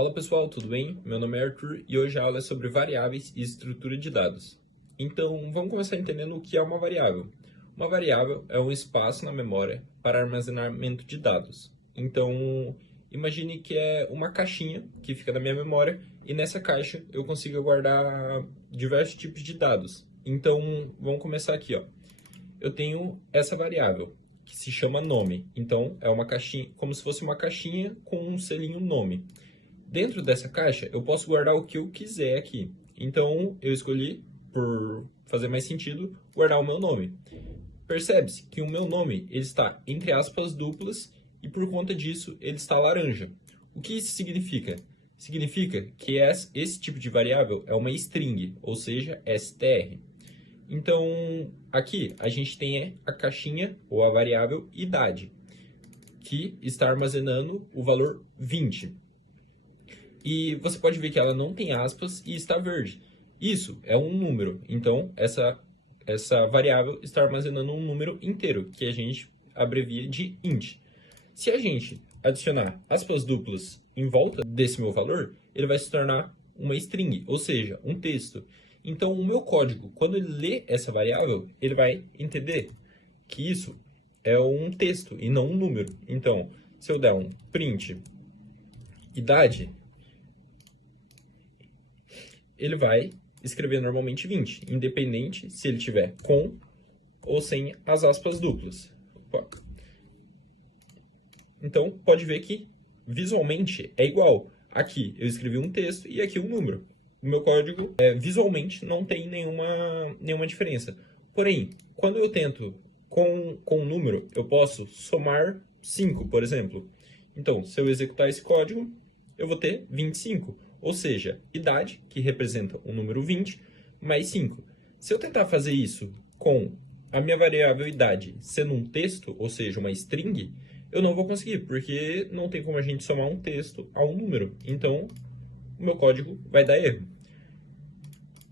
Fala pessoal, tudo bem? Meu nome é Arthur e hoje a aula é sobre variáveis e estrutura de dados. Então, vamos começar entendendo o que é uma variável. Uma variável é um espaço na memória para armazenamento de dados. Então, imagine que é uma caixinha que fica na minha memória e nessa caixa eu consigo guardar diversos tipos de dados. Então, vamos começar aqui, ó. Eu tenho essa variável que se chama nome. Então, é uma caixinha, como se fosse uma caixinha com um selinho nome. Dentro dessa caixa, eu posso guardar o que eu quiser aqui. Então, eu escolhi, por fazer mais sentido, guardar o meu nome. Percebe-se que o meu nome ele está entre aspas duplas e, por conta disso, ele está laranja. O que isso significa? Significa que esse tipo de variável é uma string, ou seja, str. Então, aqui a gente tem a caixinha, ou a variável idade, que está armazenando o valor 20. E você pode ver que ela não tem aspas e está verde. Isso é um número, então essa variável está armazenando um número inteiro, que a gente abrevia de int. Se a gente adicionar aspas duplas em volta desse meu valor, ele vai se tornar uma string, ou seja, um texto. Então o meu código, quando ele lê essa variável, ele vai entender que isso é um texto e não um número. Então, se eu der um print idade, ele vai escrever normalmente 20, independente se ele tiver com ou sem as aspas duplas. Opa. Então, pode ver que visualmente é igual. Aqui eu escrevi um texto e aqui um número. O meu código, visualmente, não tem nenhuma diferença. Porém, quando eu tento com um número, eu posso somar 5, por exemplo. Então, se eu executar esse código, eu vou ter 25. Ou seja, idade, que representa o número 20, mais 5. Se eu tentar fazer isso com a minha variável idade sendo um texto, ou seja, uma string, eu não vou conseguir, porque não tem como a gente somar um texto a um número. Então, o meu código vai dar erro.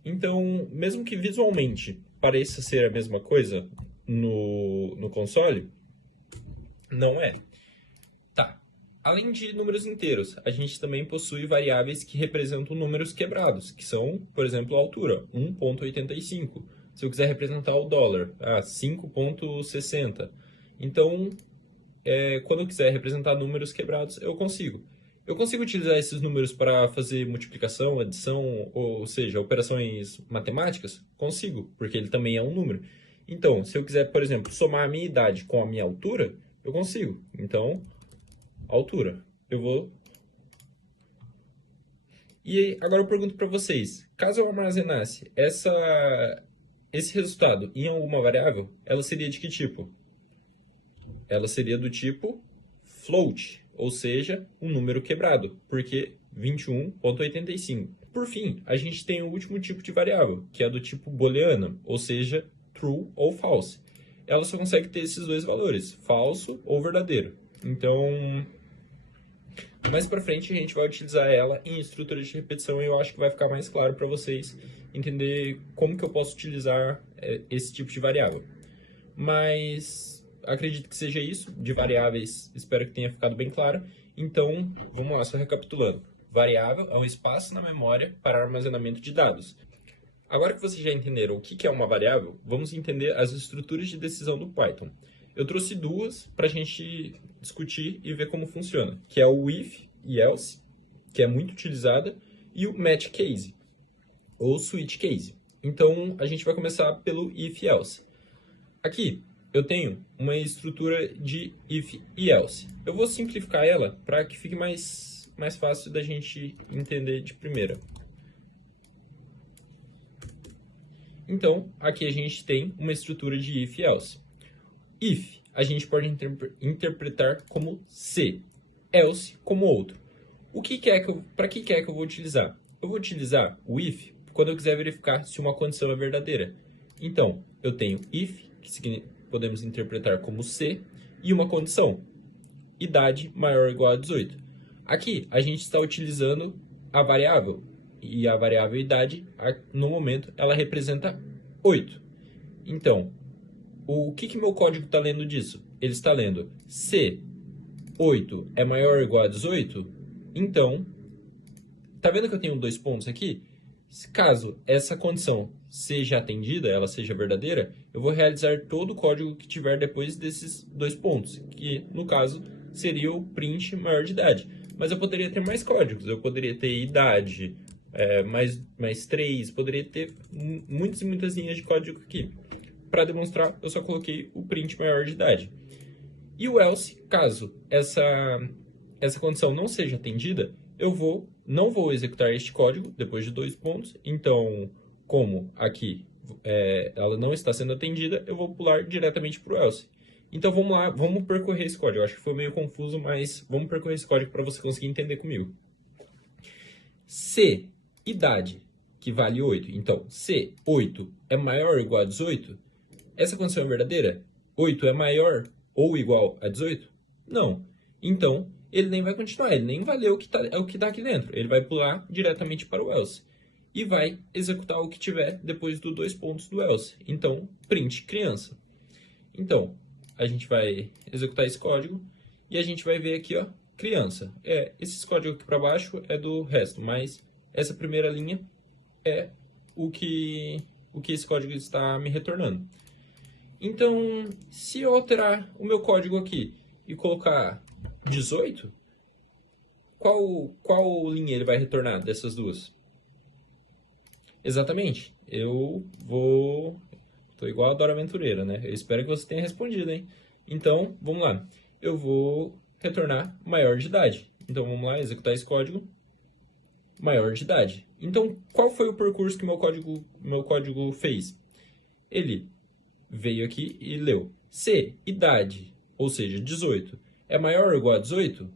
Então, mesmo que visualmente pareça ser a mesma coisa no console, não é. Além de números inteiros, a gente também possui variáveis que representam números quebrados, que são, por exemplo, a altura, 1,85. Se eu quiser representar o dólar, 5,60. Então, quando eu quiser representar números quebrados, eu consigo. Eu consigo utilizar esses números para fazer multiplicação, adição, ou seja, operações matemáticas? Consigo, porque ele também é um número. Então, se eu quiser, por exemplo, somar a minha idade com a minha altura, eu consigo. Então, altura. Eu vou... E agora eu pergunto para vocês, caso eu armazenasse esse resultado em alguma variável, ela seria de que tipo? Ela seria do tipo float, ou seja, um número quebrado, porque 21,85. Por fim, a gente tem o último tipo de variável, que é do tipo booleana, ou seja, true ou false. Ela só consegue ter esses dois valores, falso ou verdadeiro. Então, mais para frente a gente vai utilizar ela em estruturas de repetição e eu acho que vai ficar mais claro para vocês entender como que eu posso utilizar esse tipo de variável. Mas acredito que seja isso, de variáveis, espero que tenha ficado bem claro. Então, vamos lá, só recapitulando. Variável é um espaço na memória para armazenamento de dados. Agora que vocês já entenderam o que é uma variável, vamos entender as estruturas de decisão do Python. Eu trouxe duas para a gente discutir e ver como funciona, que é o if e else, que é muito utilizada, e o match case, ou switch case. Então, a gente vai começar pelo if e else. Aqui, eu tenho uma estrutura de if e else. Eu vou simplificar ela para que fique mais fácil da gente entender de primeira. Então, aqui a gente tem uma estrutura de if e else. If, a gente pode interpretar como se, else como outro. Para que é que eu vou utilizar? Eu vou utilizar o if quando eu quiser verificar se uma condição é verdadeira. Então, eu tenho if, que podemos interpretar como se, e uma condição, idade maior ou igual a 18. Aqui, a gente está utilizando a variável, e a variável idade, no momento, ela representa 8. Então, o que meu código está lendo disso? Ele está lendo se 8 é maior ou igual a 18, então tá vendo que eu tenho 2 pontos aqui? Caso essa condição seja atendida, ela seja verdadeira, eu vou realizar todo o código que tiver depois desses 2 pontos, que no caso seria o print maior de idade. Mas eu poderia ter mais códigos, eu poderia ter idade, mais 3, poderia ter muitas e muitas linhas de código aqui. Para demonstrar, eu só coloquei o print maior de idade. E o else, caso essa condição não seja atendida, eu não vou executar este código depois de 2 pontos. Então, como aqui ela não está sendo atendida, eu vou pular diretamente para o else. Então, vamos lá, vamos percorrer esse código. Eu acho que foi meio confuso, mas vamos percorrer esse código para você conseguir entender comigo. Se idade, que vale 8, então, se 8 é maior ou igual a 18, essa condição é verdadeira? 8 é maior ou igual a 18? Não. Então, ele nem vai continuar, ele nem vai ler o que está aqui dentro. Ele vai pular diretamente para o else. E vai executar o que tiver depois dos 2 pontos do else. Então, print criança. Então, a gente vai executar esse código e a gente vai ver aqui, ó, criança. Esse código aqui para baixo é do resto, mas essa primeira linha é o que esse código está me retornando. Então, se eu alterar o meu código aqui e colocar 18, qual linha ele vai retornar dessas duas? Exatamente, eu vou... Tô igual a Dora Aventureira, né? Eu espero que você tenha respondido, hein? Então, vamos lá. Eu vou retornar maior de idade. Então, vamos lá, executar esse código. Maior de idade. Então, qual foi o percurso que meu código fez? Ele veio aqui e leu. Se idade, ou seja, 18, é maior ou igual a 18,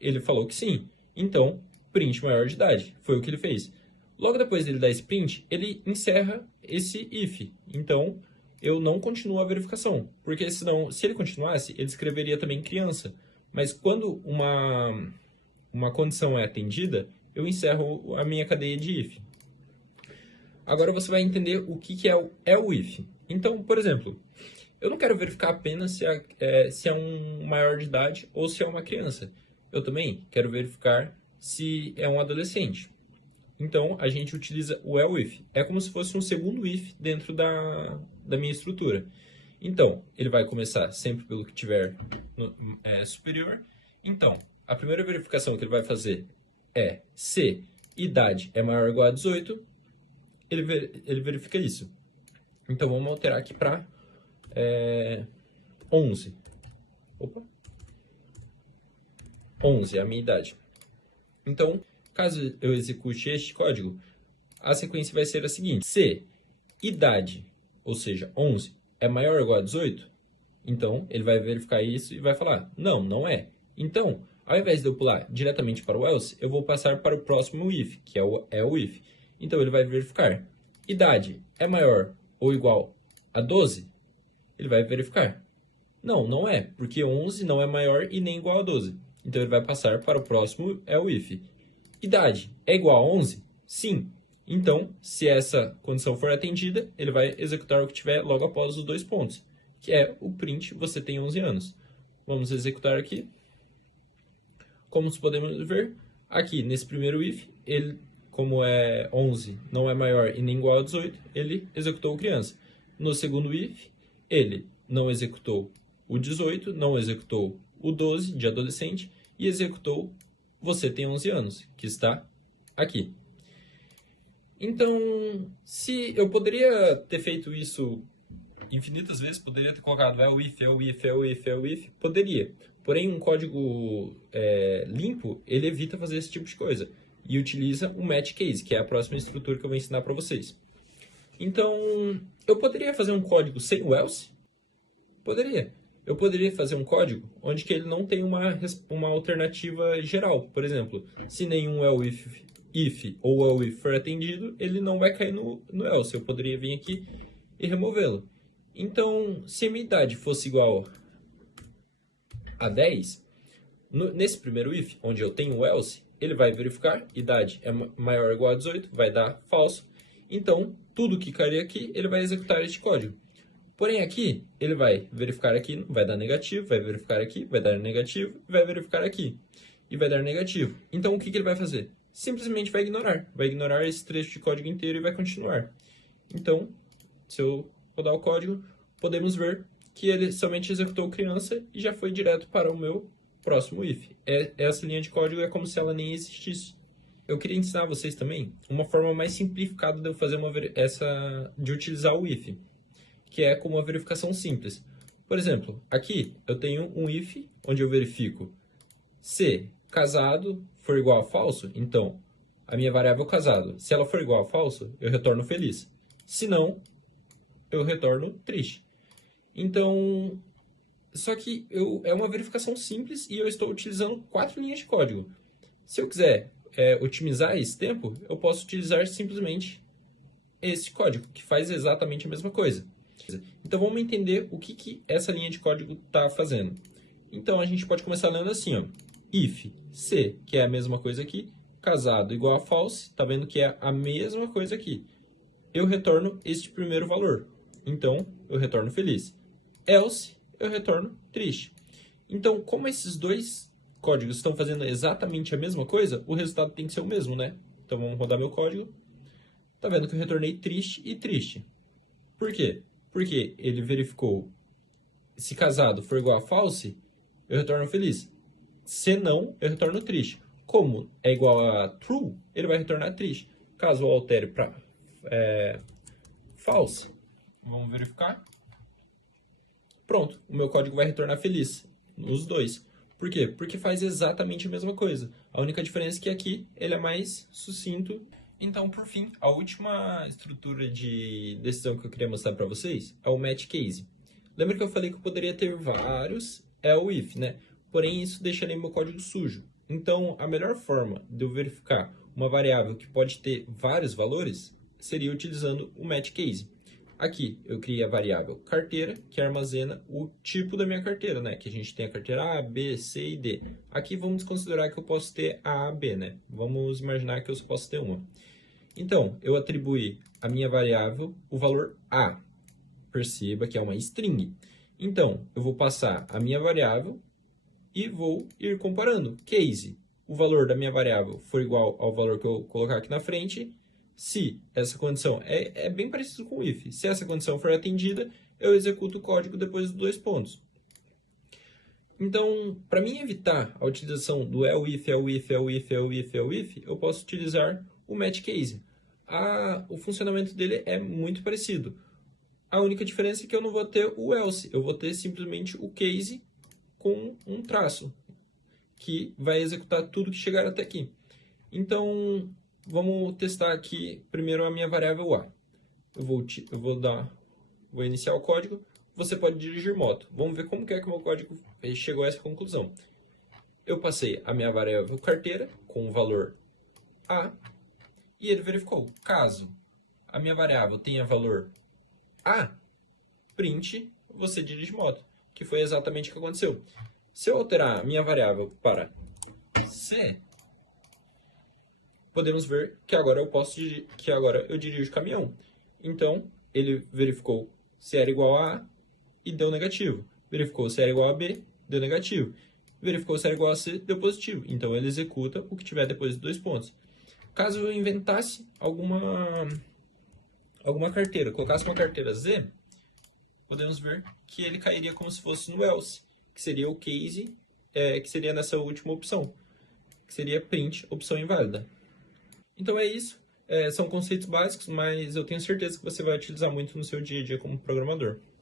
ele falou que sim. Então, print maior de idade. Foi o que ele fez. Logo depois dele dar esse print, ele encerra esse if. Então, eu não continuo a verificação. Porque senão, se ele continuasse, ele escreveria também criança. Mas quando uma condição é atendida, eu encerro a minha cadeia de if. Agora você vai entender o que é o if. Então, por exemplo, eu não quero verificar apenas se é um maior de idade ou se é uma criança. Eu também quero verificar se é um adolescente. Então, a gente utiliza o else if. É como se fosse um segundo if dentro da minha estrutura. Então, ele vai começar sempre pelo que tiver superior. Então, a primeira verificação que ele vai fazer é se idade é maior ou igual a 18, ele verifica isso. Então, vamos alterar aqui para 11. Opa! 11 é a minha idade. Então, caso eu execute este código, a sequência vai ser a seguinte. Se idade, ou seja, 11, é maior ou igual a 18, então ele vai verificar isso e vai falar, não, não é. Então, ao invés de eu pular diretamente para o else, eu vou passar para o próximo if, que é o if. Então, ele vai verificar. Idade é maior ou igual a 12? Ele vai verificar. Não, não é, porque 11 não é maior e nem igual a 12. Então, ele vai passar para o próximo if. Idade é igual a 11? Sim. Então, se essa condição for atendida, ele vai executar o que tiver logo após os 2 pontos, que é o print, você tem 11 anos. Vamos executar aqui. Como podemos ver, aqui nesse primeiro if, ele, como é 11 não é maior e nem igual a 18, ele executou criança. No segundo if, ele não executou o 18, não executou o 12 de adolescente e executou você tem 11 anos, que está aqui. Então, se eu poderia ter feito isso infinitas vezes, poderia ter colocado if, poderia. Porém, um código limpo, ele evita fazer esse tipo de coisa e utiliza o match case, que é a próxima estrutura que eu vou ensinar para vocês. Então, eu poderia fazer um código sem o else? Poderia. Eu poderia fazer um código onde que ele não tem uma alternativa geral. Por exemplo, se nenhum if ou if for atendido, ele não vai cair no else. Eu poderia vir aqui e removê-lo. Então, se a minha idade fosse igual a 10, nesse primeiro if, onde eu tenho o else, ele vai verificar, idade é maior ou igual a 18, vai dar falso. Então, tudo que cair aqui, ele vai executar este código. Porém, aqui, ele vai verificar aqui, vai dar negativo, vai verificar aqui, vai dar negativo, vai verificar aqui, e vai dar negativo. Então, o que ele vai fazer? simplesmente vai ignorar esse trecho de código inteiro e vai continuar. Então, se eu rodar o código, podemos ver que ele somente executou criança e já foi direto para o meu próximo if. Essa linha de código é como se ela nem existisse. Eu queria ensinar a vocês também uma forma mais simplificada de eu fazer de utilizar o if, que é com uma verificação simples. Por exemplo, aqui eu tenho um if onde eu verifico se casado for igual a falso, então a minha variável casado, se ela for igual a falso, eu retorno feliz. Se não, eu retorno triste. Então, só que é uma verificação simples e eu estou utilizando 4 linhas de código. Se eu quiser otimizar esse tempo, eu posso utilizar simplesmente esse código, que faz exatamente a mesma coisa. Então, vamos entender o que essa linha de código está fazendo. Então, a gente pode começar lendo assim, ó. If se, que é a mesma coisa aqui, casado igual a false, tá vendo que é a mesma coisa aqui. Eu retorno este primeiro valor. Então, eu retorno feliz. Else, eu retorno triste. Então, como esses dois códigos estão fazendo exatamente a mesma coisa, o resultado tem que ser o mesmo, né? Então, vamos rodar meu código. Tá vendo que eu retornei triste e triste. Por quê? Porque ele verificou se casado for igual a false, eu retorno feliz. Se não, eu retorno triste. Como é igual a true, ele vai retornar triste. Caso eu altere para false, vamos verificar. Pronto, o meu código vai retornar feliz, os dois. Por quê? Porque faz exatamente a mesma coisa. A única diferença é que aqui ele é mais sucinto. Então, por fim, a última estrutura de decisão que eu queria mostrar para vocês é o match case. Lembra que eu falei que eu poderia ter vários if, né? Porém, isso deixaria meu código sujo. Então, a melhor forma de eu verificar uma variável que pode ter vários valores seria utilizando o match case. Aqui, eu criei a variável carteira, que armazena o tipo da minha carteira, né? Que a gente tem a carteira A, B, C e D. Aqui, vamos considerar que eu posso ter a B, né? Vamos imaginar que eu só posso ter uma. Então, eu atribuí a minha variável o valor A. Perceba que é uma string. Então, eu vou passar a minha variável e vou ir comparando. Case, o valor da minha variável for igual ao valor que eu colocar aqui na frente. Se essa condição é bem parecido com o if. Se essa condição for atendida, eu executo o código depois dos 2 pontos. Então, para mim evitar a utilização do else, if, eu posso utilizar o match case. O funcionamento dele é muito parecido. A única diferença é que eu não vou ter o else, eu vou ter simplesmente o case com um traço, que vai executar tudo que chegar até aqui. Então, vamos testar aqui primeiro a minha variável A. Eu vou iniciar o código, você pode dirigir moto. Vamos ver como que é que o meu código chegou a essa conclusão. Eu passei a minha variável carteira com o valor A, e ele verificou. Caso a minha variável tenha valor A, print, você dirige moto, que foi exatamente o que aconteceu. Se eu alterar a minha variável para C, podemos ver que agora eu dirijo caminhão. Então, ele verificou se era igual a A e deu negativo. Verificou se era igual a B, deu negativo. Verificou se era igual a C, deu positivo. Então, ele executa o que tiver depois de 2 pontos. Caso eu inventasse alguma carteira, colocasse uma carteira Z, podemos ver que ele cairia como se fosse no else, que seria o case, que seria nessa última opção, que seria print, opção inválida. Então é isso, são conceitos básicos, mas eu tenho certeza que você vai utilizar muito no seu dia a dia como programador.